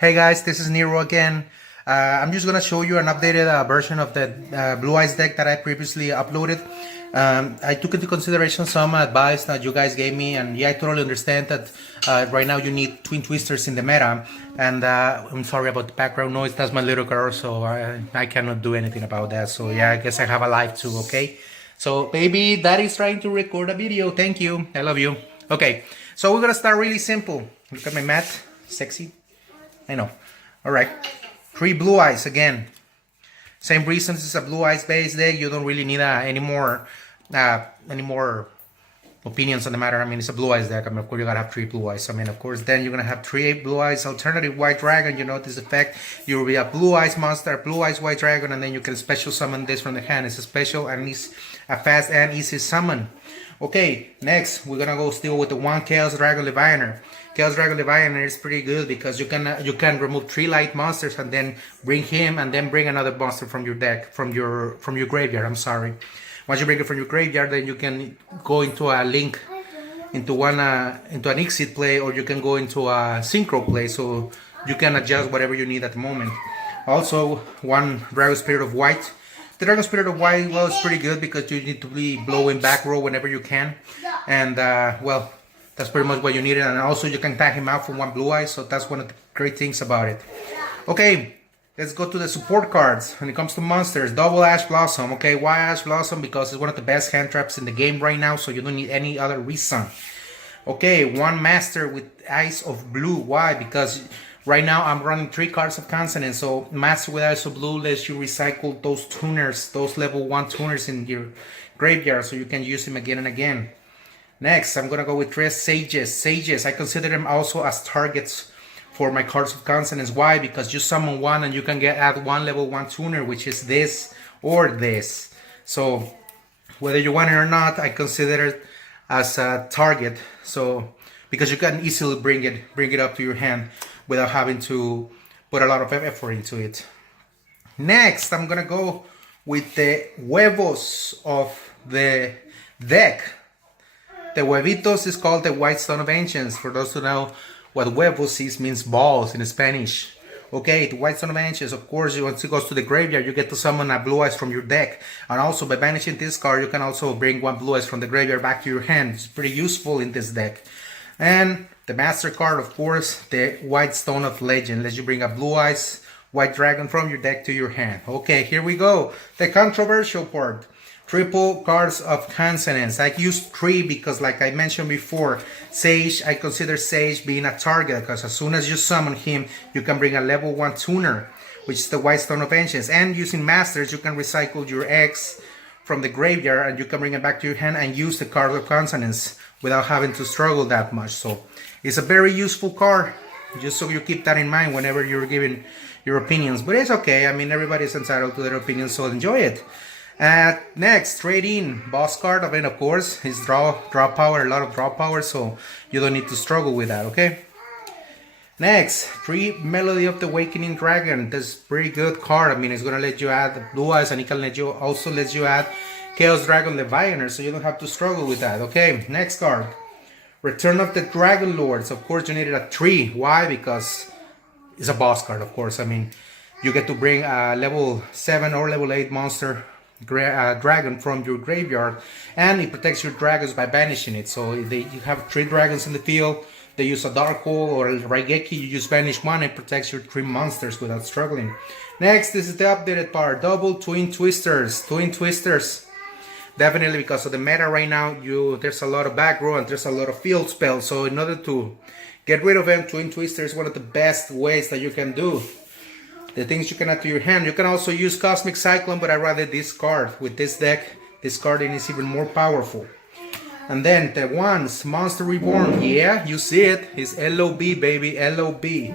Hey guys, this is Nero again. I'm just gonna show you an updated version of the Blue Eyes deck that I previously uploaded. I took into consideration some advice that you guys gave me, and yeah, I totally understand that right now you need Twin Twisters in the meta. And I'm sorry about the background noise, that's my little girl, so I cannot do anything about that. So yeah, I guess I have a life too, okay? So baby, daddy's trying to record a video. Thank you, I love you. Okay, so we're gonna start really simple. Look at my mat, sexy. I know. All right. 3 Blue Eyes again. Same reasons it's a Blue Eyes based deck. You don't really need any more opinions on the matter. I mean, it's a Blue Eyes deck. I mean, of course, you gotta have 3 Blue Eyes. I mean, of course, then you're gonna have 3 Blue Eyes alternative White Dragon. You know this effect. You will be a Blue Eyes monster, Blue Eyes White Dragon, and then you can special summon this from the hand. It's a special and it's a fast and easy summon. Okay, next we're gonna go still with the 1 Chaos Dragon Levianer. Chaos Dragon Levianer is pretty good because you can remove 3 light monsters and then bring him and then bring another monster from your deck from your graveyard. I'm sorry. Once you bring it from your graveyard, then you can go into a link into an exit play, or you can go into a synchro play, so you can adjust whatever you need at the moment. Also, 1 Dragon Spirit of White. The Dragon Spirit of White, well, it's pretty good because you need to be blowing back row whenever you can, and well, that's pretty much what you needed. And also you can tag him out for 1 Blue Eye, so that's one of the great things about it. Okay, let's go to the support cards. When it comes to monsters, double Ash Blossom. Okay, why Ash Blossom? Because it's one of the best hand traps in the game right now, so you don't need any other reason. Okay, 1 Master with Eyes of Blue. Why? Because right now I'm running 3 cards of consonant, so Master with Eyes of Blue lets you recycle those tuners, those level 1 tuners in your graveyard, so you can use them again and again. Next, I'm gonna go with 3 Sages. Sages, I consider them also as targets for my cards of consonants. Why? Because you summon 1 and you can add 1 level 1 tuner, which is this or this. So whether you want it or not, I consider it as a target. So because you can easily bring it up to your hand without having to put a lot of effort into it. Next, I'm gonna go with the huevos of the deck. The huevitos is called the White Stone of Ancients. For those who know what huevos is, means balls in Spanish. Okay, the White Stone of Ancients, of course, once it goes to the graveyard, you get to summon a Blue Eyes from your deck. And also, by banishing this card, you can also bring 1 Blue Eyes from the graveyard back to your hand. It's pretty useful in this deck. And the Master card, of course, the White Stone of Legend, lets you bring a Blue Eyes White Dragon from your deck to your hand. Okay, here we go. The controversial part. Triple cards of consonants. I use 3 because, like I mentioned before, Sage, I consider Sage being a target because as soon as you summon him, you can bring a level 1 tuner, which is the White Stone of Ancients. And using Masters, you can recycle your X from the graveyard and you can bring it back to your hand and use the card of consonants without having to struggle that much. So it's a very useful card, just so you keep that in mind whenever you're giving your opinions. But it's okay. I mean, everybody's entitled to their opinions, so enjoy it. Next, trade in boss card. I mean, of course, is draw power, a lot of draw power, so you don't need to struggle with that. Okay. Next, 3 Melody of the Awakening Dragon. This is pretty good card. I mean, it's gonna let you add Blue Eyes, and it can also let you add Chaos Dragon Levianer, so you don't have to struggle with that. Okay. Next card, Return of the Dragon Lords. Of course, you needed a 3. Why? Because it's a boss card. Of course, I mean, you get to bring a level 7 or level 8 monster dragon from your graveyard, and it protects your dragons by banishing it. So if you have 3 dragons in the field, they use a Dark Hole or a Raigeki, you just banish 1 and protects your 3 monsters without struggling. Next, this is the updated part. Double Twin Twisters. Twin Twisters, definitely because of the meta right now, there's a lot of back row and there's a lot of field spells. So in order to get rid of them, Twin Twister is one of the best ways that you can do. The things you can add to your hand. You can also use Cosmic Cyclone, but I rather discard. With this deck, discarding is even more powerful. And then the ones, Monster Reborn. Yeah, you see it. It's LOB, baby, LOB.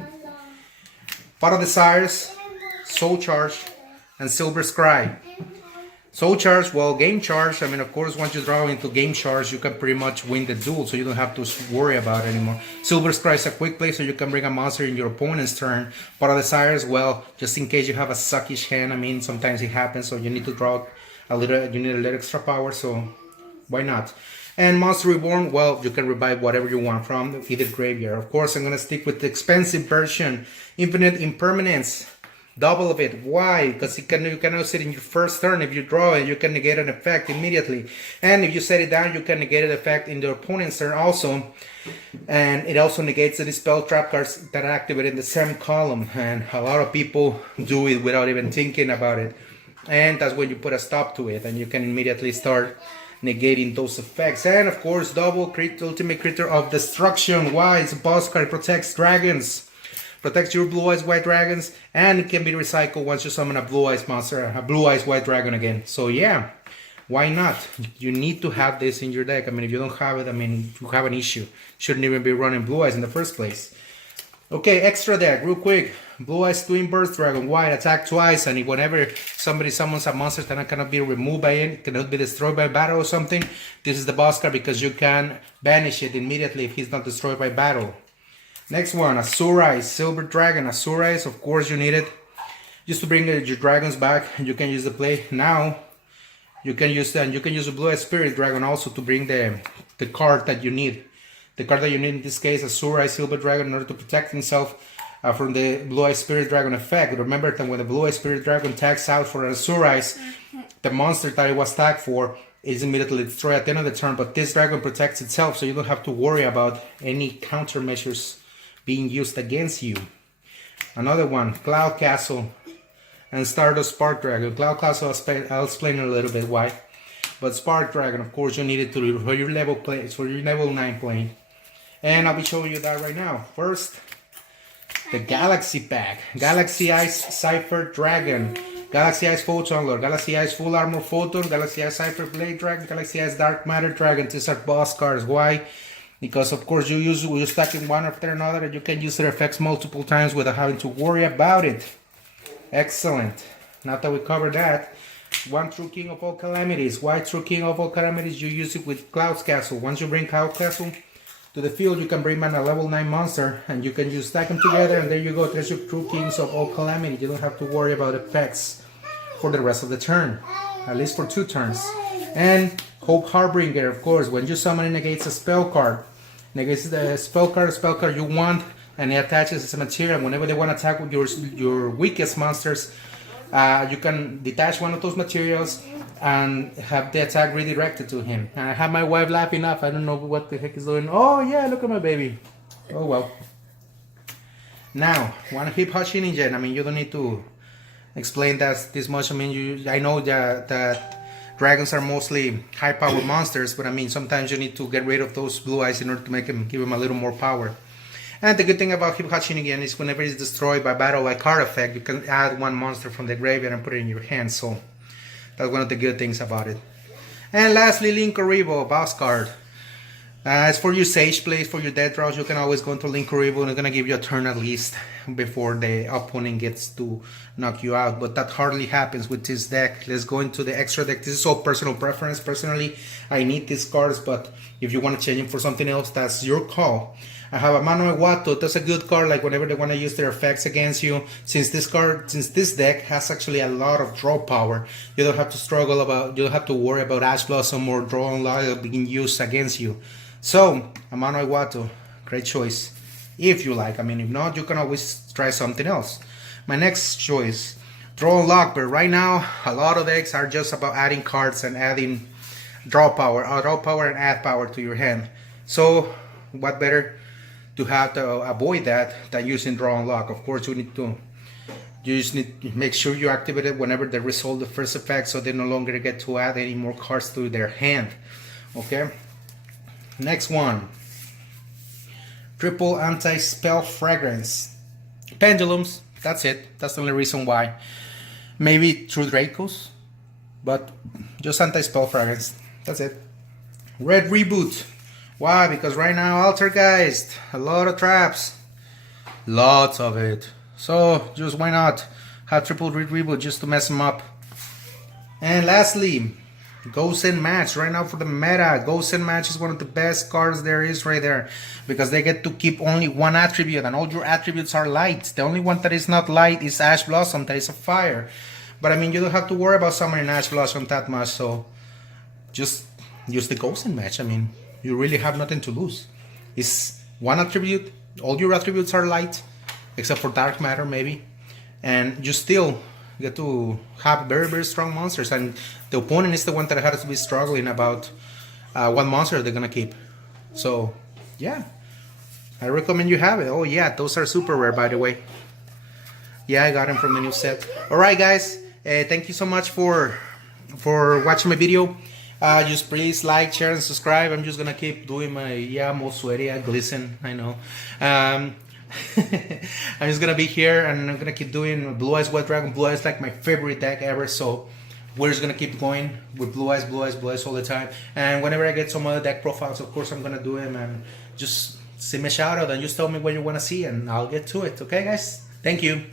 Pot of Desires, Soul Charge, and Silver Scry. Soul Charge, well, Game Charge. I mean, of course, once you draw into Game Charge, you can pretty much win the duel, so you don't have to worry about it anymore. Silver Scry is a quick play, so you can bring a monster in your opponent's turn. Pot of Desires, well, just in case you have a suckish hand. I mean, sometimes it happens, so you need to draw a little, you need a little extra power, so why not? And Monster Reborn, well, you can revive whatever you want from either graveyard. Of course, I'm going to stick with the expensive version, Infinite Impermanence. Double of it. Why? Because you cannot sit in your first turn. If you draw it, you can negate an effect immediately. And if you set it down, you can negate an effect in the opponent's turn also. And it also negates the spell trap cards that are activated in the same column. And a lot of people do it without even thinking about it. And that's when you put a stop to it. And you can immediately start negating those effects. And of course, double Ultimate Critter of Destruction. Why? It's a boss card. It protects dragons. Protects your Blue Eyes White Dragons, and it can be recycled once you summon a Blue Eyes monster, a Blue Eyes White Dragon again. So yeah, why not? You need to have this in your deck. I mean, if you don't have it, I mean, you have an issue. Shouldn't even be running Blue Eyes in the first place. Okay, extra deck, real quick. Blue Eyes Twin Burst Dragon, White, attack twice, and whenever somebody summons a monster that cannot be removed by it, cannot be destroyed by battle or something, this is the boss card because you can banish it immediately if he's not destroyed by battle. Next one, Azure Silver Dragon. Azure, of course you need it just to bring your dragons back. You can use the play now. You can use that. You can use the Blue Eyes Spirit Dragon also to bring the card that you need. The card that you need in this case, Azure Silver Dragon, in order to protect himself from the Blue Eyes Spirit Dragon effect. Remember that when the Blue Eyes Spirit Dragon tags out for Azure, the monster that it was tagged for is immediately destroyed at the end of the turn. But this dragon protects itself, so you don't have to worry about any countermeasures being used against you. Another one, Cloud Castle and Stardust Spark Dragon. Cloud Castle, I'll explain a little bit why. But Spark Dragon, of course, you need it to for your level play. It's for your level 9 plane. And I'll be showing you that right now. First, the Galaxy Pack. Galaxy Ice Cypher Dragon. Galaxy Ice Photon Lord. Galaxy Ice Full Armor Photon. Galaxy Ice Cypher Blade Dragon. Galaxy Ice Dark Matter Dragon. These are boss cards. Why? Because of course you stack in one after another and you can use their effects multiple times without having to worry about it. Excellent. Now that we covered that, one True King of all Calamities. Why True King of all Calamities? You use it with Cloud Castle. Once you bring Cloud Castle to the field, you can bring man a level 9 monster and you can just stack them together and there you go. There's your True Kings of all Calamity. You don't have to worry about effects for the rest of the turn. At least for 2 turns. And Hope Harbinger, of course, when you summon it negates a spell card. Negates the spell card you want, and it attaches as a material. Whenever they want to attack with your weakest monsters, you can detach one of those materials and have the attack redirected to him. And I have my wife laughing up. I don't know what the heck is doing. Oh yeah, look at my baby. Oh well. Now, one Hip Hop Shinigen. I mean, you don't need to explain that this much. I mean, I know that dragons are mostly high-powered monsters, but I mean, sometimes you need to get rid of those blue eyes in order to give them a little more power. And the good thing about Hip Hop Shinigen is whenever it's destroyed by battle by card effect, you can add one monster from the graveyard and put it in your hand. So that's one of the good things about it. And lastly, Linkuriboh, boss card. As for your Sage plays, for your death draws, you can always go into Linkuriboh and it's going to give you a turn at least before the opponent gets to knock you out. But that hardly happens with this deck. Let's go into the extra deck. This is all personal preference. Personally, I need these cards, but if you want to change them for something else, that's your call. I have a Mano Iwato. That's a good card, like whenever they want to use their effects against you. Since this deck has actually a lot of draw power, you don't have to worry about Ash Blossom or Draw Unlock being used against you. So, Amano Iwato, great choice. If you like, I mean, if not, you can always try something else. My next choice, Draw Unlock, but right now, a lot of decks are just about adding cards and adding draw power and add power to your hand. So, what better to have to avoid that than using Draw Unlock? Of course, you just need to make sure you activate it whenever they resolve the first effect, so they no longer get to add any more cards to their hand. Okay. Next one, triple anti-spell fragrance. Pendulums, that's it. That's the only reason why. Maybe True Dracos, but just anti-spell fragrance. That's it. Red Reboot. Why? Because right now, Altergeist, a lot of traps. Lots of it. So, just why not have triple Red Reboot just to mess them up. And lastly, Gosen Match. Right now for the meta, Gosen Match is one of the best cards there is right there, because they get to keep only one attribute and all your attributes are light. The only one that is not light is Ash Blossom, that is a fire. But I mean, you don't have to worry about summoning Ash Blossom that much, so just use the Ghost match. I mean, you really have nothing to lose. It's one attribute. All your attributes are light, except for Dark Matter maybe, and you still get to have very very strong monsters. And the opponent is the one that has to be struggling about what monster they're gonna keep. So yeah, I recommend you have it. Oh yeah, those are super rare, by the way. Yeah, I got them from the new set. All right, guys. Thank you so much for watching my video. Just please like, share, and subscribe. I'm just gonna keep doing my most sweaty. I glisten. I know. I'm just gonna be here and I'm gonna keep doing Blue Eyes White Dragon. Blue Eyes like my favorite deck ever. So we're just gonna keep going with Blue Eyes, Blue Eyes, Blue Eyes all the time. And whenever I get some other deck profiles, of course I'm gonna do them. And just send me a shout out and just tell me what you wanna see, and I'll get to it. Okay, guys. Thank you.